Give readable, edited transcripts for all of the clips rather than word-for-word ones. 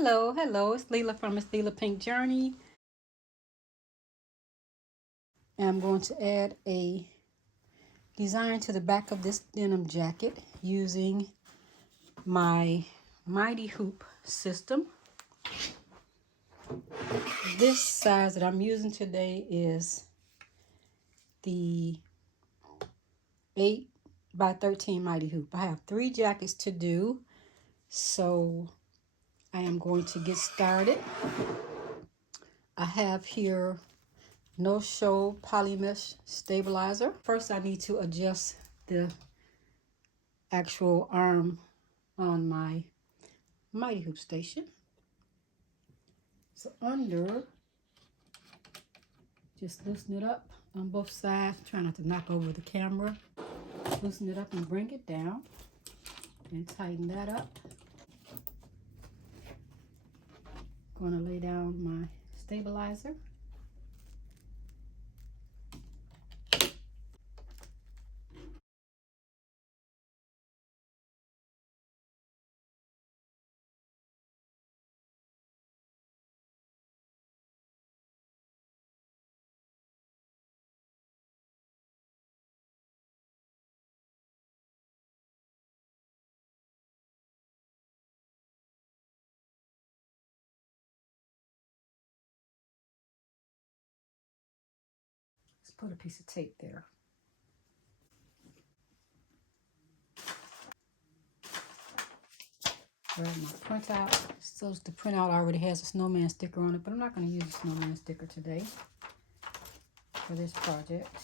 Hello, it's Lela from Miss Lela Pink Journey. And I'm going to add a design to the back of this denim jacket using my Mighty Hoop system. This size that I'm using today is the 8 by 13 Mighty Hoop. I have 3 jackets to do, so I am going to get started. I have here no show poly mesh stabilizer. First, I need to adjust the actual arm on my Mighty Hoop station. So under, just loosen it up on both sides. Try not to knock over the camera. Loosen it up and bring it down and tighten that up. Going to lay down my stabilizer. Let's put a piece of tape there. Grab my printout. So the printout already has a snowman sticker on it, but I'm not going to use a snowman sticker today for this project.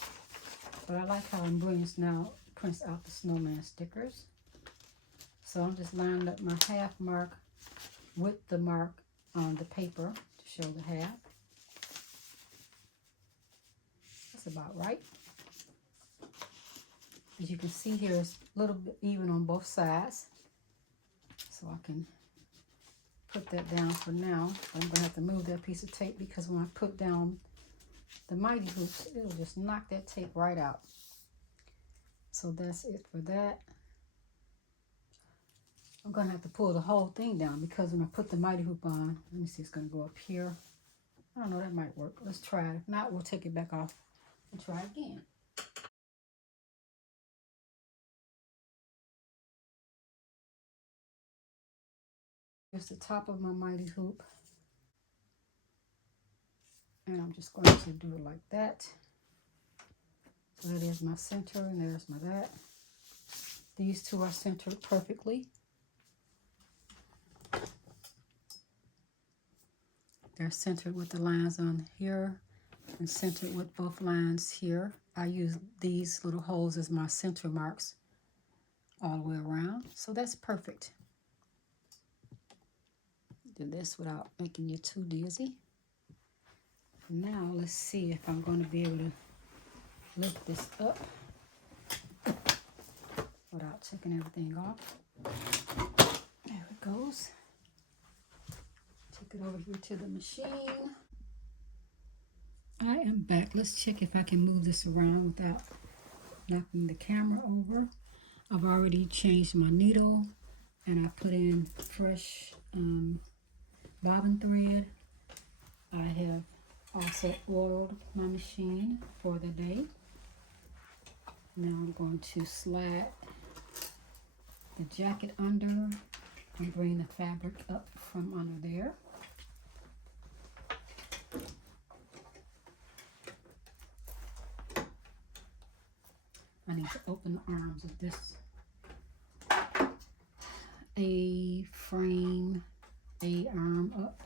But I like how Embroidery now prints out the snowman stickers. So I'm just lining up my half mark with the mark on the paper to show the half. That's about right. As you can see here, it's a little bit even on both sides. So I can put that down for now. But I'm going to have to move that piece of tape because when I put down the Mighty Hoops, it'll just knock that tape right out. So that's it for that. I'm going to have to pull the whole thing down because when I put the Mighty Hoop on, let me see, it's going to go up here. I don't know, that might work. Let's try it. If not, we'll take it back off and try again. Here's the top of my Mighty Hoop. And I'm just going to do it like that. So that is my center, and there's my that. These two are centered perfectly. They're centered with the lines on here and centered with both lines here. I use these little holes as my center marks all the way around. So that's perfect. Do this without making you too dizzy. Now let's see if I'm going to be able to lift this up without taking everything off. There it goes. Take it over here to the machine. I am back. Let's check if I can move this around without knocking the camera over. I've already changed my needle and I put in fresh bobbin thread. I have also oiled my machine for the day. Now I'm going to slide the jacket under and bring the fabric up from under there. I need to open the arms of this A-frame, A-arm up.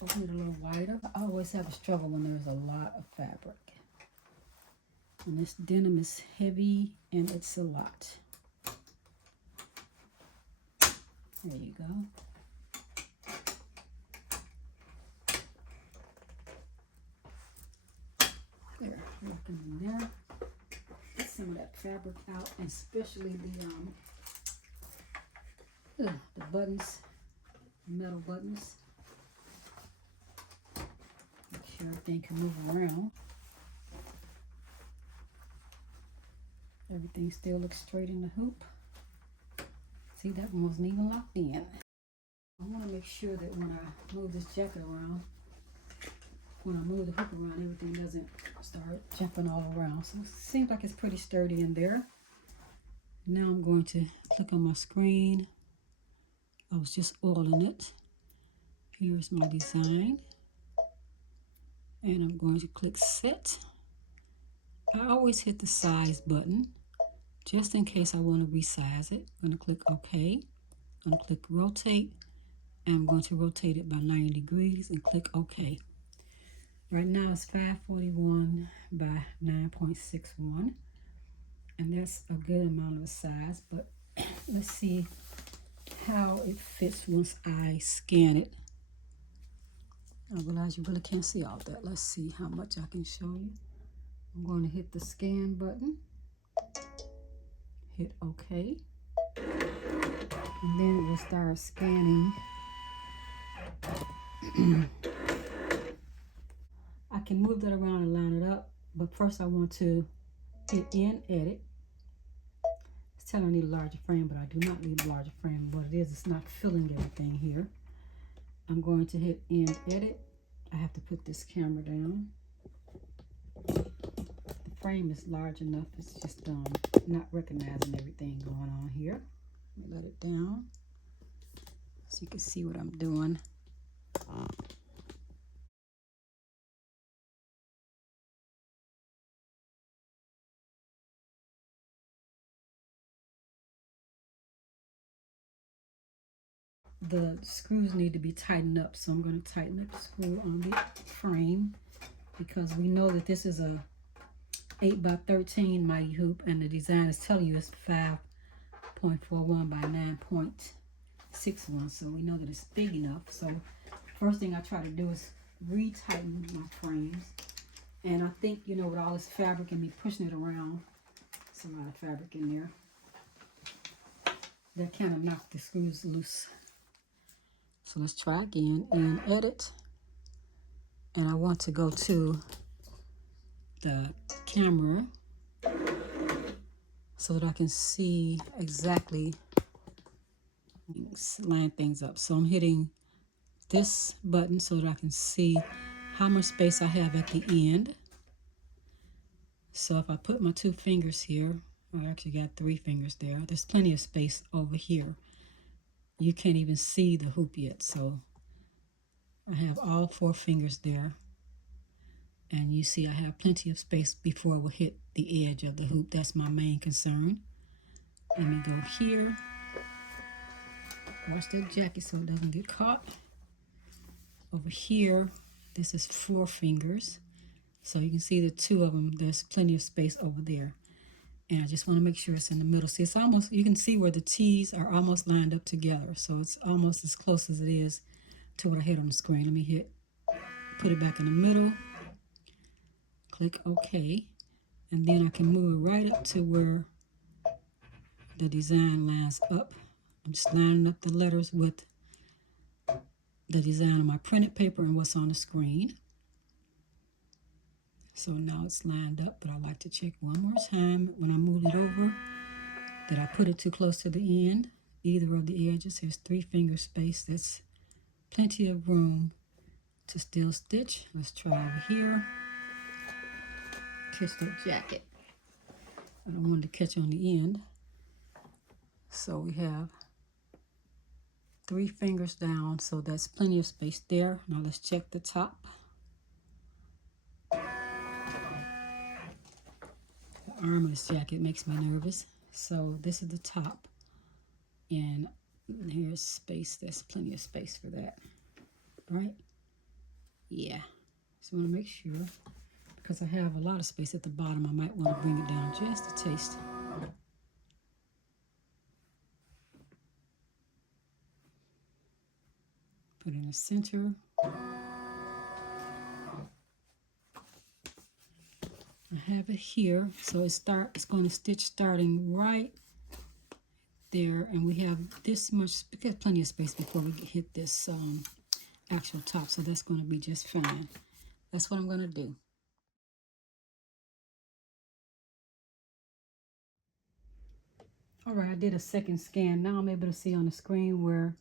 Open it a little wider. I always have a struggle when there's a lot of fabric. And this denim is heavy and it's a lot. There you go. There, working in there. Get some of that fabric out, and especially the buttons, metal buttons. Make sure everything can move around. Everything still looks straight in the hoop. See, that one wasn't even locked in. I want to make sure that when I move this jacket around, when I move the hook around, everything doesn't start jumping all around. So it seems like it's pretty sturdy in there. Now I'm going to click on my screen. I was just oiling it. Here's my design. And I'm going to click set. I always hit the size button just in case I want to resize it. I'm going to click OK. I'm going to click rotate. And I'm going to rotate it by 90 degrees and click OK. Right now it's 541 by 9.61. And that's a good amount of size, but let's see how it fits once I scan it. I realize you really can't see all that. Let's see how much I can show you. I'm going to hit the scan button, hit OK, and then it will start scanning. I can move that around and line it up, but first I want to hit in edit. It's telling me I need a larger frame, but I do not need a larger frame. What it is, it's not filling everything here. I'm going to hit in edit. I have to put this camera down. The frame is large enough. It's just not recognizing everything going on here. Let me let it down so you can see what I'm doing. The screws need to be tightened up, so I'm going to tighten up the screw on the frame because we know that this is a 8 by 13 mighty hoop, and the design is telling you it's 5.41 by 9.61, so we know that it's big enough. So first thing I try to do is re-tighten my frames, and I think, you know, with all this fabric and me pushing it around, there's a lot of fabric in there, that kind of knocked the screws loose. So let's try again and edit, and I want to go to the camera so that I can see exactly, line things up. So I'm hitting this button so that I can see how much space I have at the end. So if I put my 2 fingers here, I actually got 3 fingers there. There's plenty of space over here. You can't even see the hoop yet, so I have all 4 fingers there. And you see I have plenty of space before it will hit the edge of the hoop. That's my main concern. Let me go here. Watch that jacket so it doesn't get caught. Over here, this is 4 fingers. So you can see the 2 of them, there's plenty of space over there. And I just want to make sure it's in the middle. See, it's almost, you can see where the T's are almost lined up together. So it's almost as close as it is to what I had on the screen. Let me hit, put it back in the middle, click OK. And then I can move it right up to where the design lines up. I'm just lining up the letters with the design on my printed paper and what's on the screen. So now it's lined up, but I like to check one more time when I move it over that I put it too close to the end, either of the edges. Here's 3 finger space. That's plenty of room to still stitch. Let's try over here. Catch that jacket. I don't want it to catch on the end. So we have 3 fingers down, so that's plenty of space there. Now let's check the top. The arm of this jacket makes me nervous. So this is the top, and here's space. There's plenty of space for that, right? Yeah. So I want to make sure, because I have a lot of space at the bottom, I might want to bring it down just a taste. Put it in the center. I have it here, so it's going to stitch starting right there, and we have this much, we got plenty of space before we hit this actual top, so that's going to be just fine. That's what I'm going to do. All right, I did a second scan. Now I'm able to see on the screen where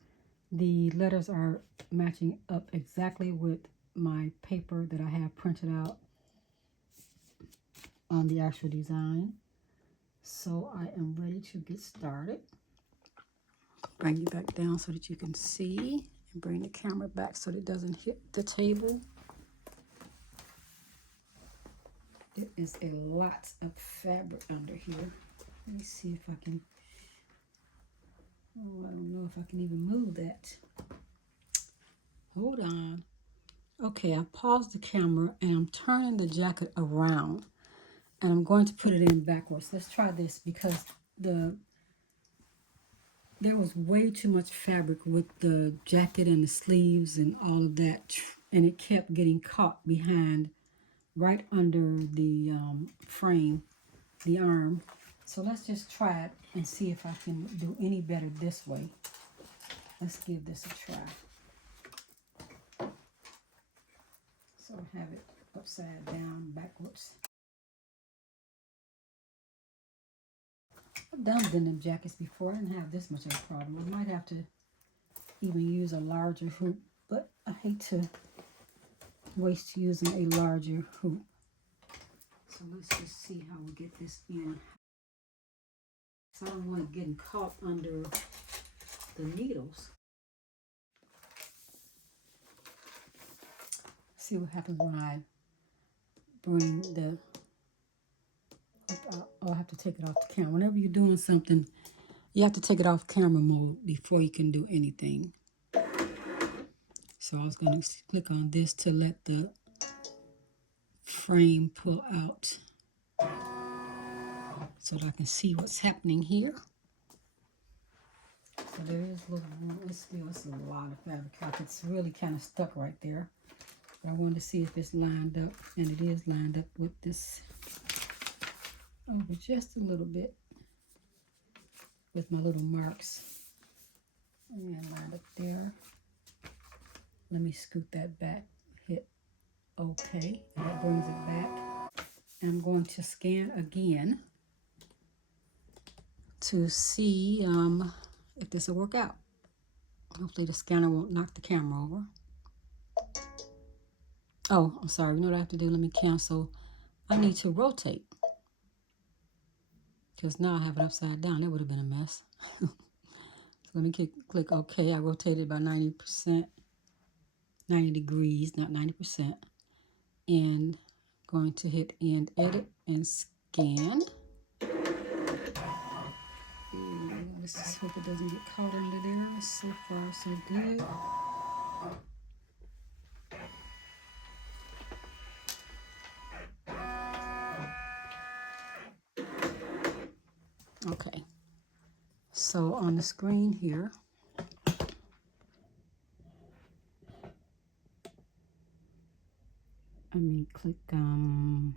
The letters are matching up exactly with my paper that I have printed out on the actual design. So I am ready to get started. Bring you back down so that you can see, and bring the camera back so that it doesn't hit the table. There is a lot of fabric under here. Let me see if I can, oh, I don't know if I can even move that. Hold on. Okay, I paused the camera and I'm turning the jacket around and I'm going to put it in backwards. Let's try this because there was way too much fabric with the jacket and the sleeves and all of that, and it kept getting caught behind right under the frame, the arm. So let's just try it and see if I can do any better this way. Let's give this a try. So I have it upside down, backwards. I've done denim jackets before. I didn't have this much of a problem. I might have to even use a larger hoop, but I hate to waste using a larger hoop. So let's just see how we get this in. So I don't want it getting caught under the needles. See what happens when I bring the hoop out. Oh, I have to take it off the camera. Whenever you're doing something, you have to take it off camera mode before you can do anything. So I was going to click on this to let the frame pull out so that I can see what's happening here. So there is a little more. It's a lot of fabric. Like it's really kind of stuck right there. But I wanted to see if it's lined up, and it is lined up with this over just a little bit with my little marks. And lined up there. Let me scoot that back, hit OK, and that brings it back. And I'm going to scan again to see if this will work out. Hopefully the scanner won't knock the camera over. Oh, I'm sorry. You know what I have to do? Let me cancel. I need to rotate. Because now I have it upside down. That would have been a mess. So let me click OK. I rotated by 90%. 90 degrees, not 90%. And going to hit End Edit and Scan. Let's just hope it doesn't get caught under there. So far, so good. Okay. So on the screen here, let me click the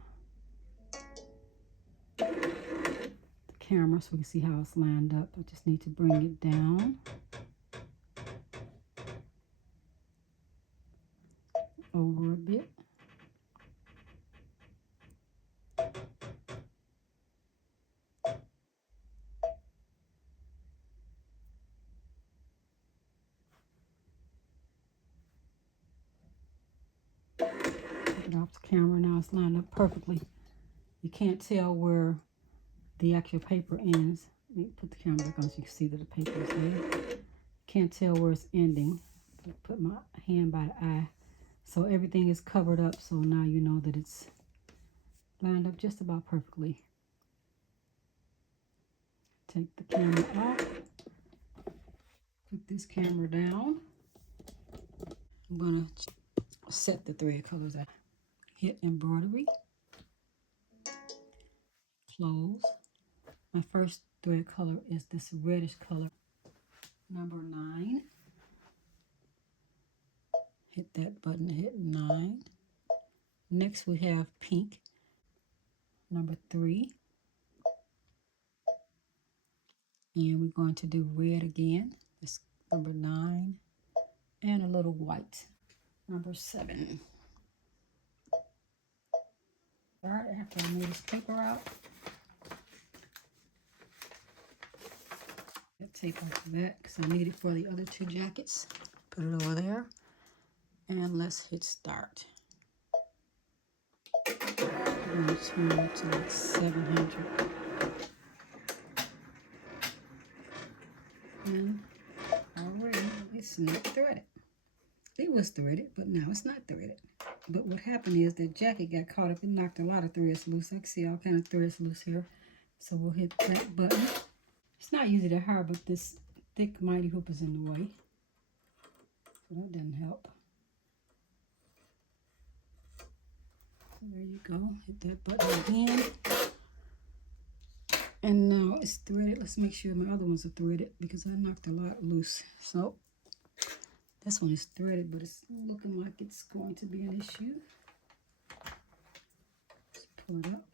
camera so we can see how it's lined up. I just need to bring it down over a bit. Take it off the camera. Now it's lined up perfectly. You can't tell where the actual paper ends. Let me put the camera back on so you can see that the paper is there. Can't tell where it's ending. Put my hand by the eye. So everything is covered up, so now you know that it's lined up just about perfectly. Take the camera off. Put this camera down. I'm going to set the thread colors. I hit Embroidery. Close. My first thread color is this reddish color, number 9. Hit that button, hit 9. Next we have pink, number 3. And we're going to do red again. That's number 9. And a little white, number 7. All right, after I made this paper out, Tape off the back because I need it for the other 2 jackets. Put it over there. And let's hit start. I'm going to turn it to like 700. And already it's not threaded. It was threaded, but now it's not threaded. But what happened is the jacket got caught up. It knocked a lot of threads loose. I can see all kind of threads loose here. So we'll hit that button. It's not usually that hard, but this thick mighty hoop is in the way. So that doesn't help. So there you go. Hit that button again. And now it's threaded. Let's make sure my other ones are threaded because I knocked a lot loose. So this one is threaded, but it's looking like it's going to be an issue. Let's pull it up.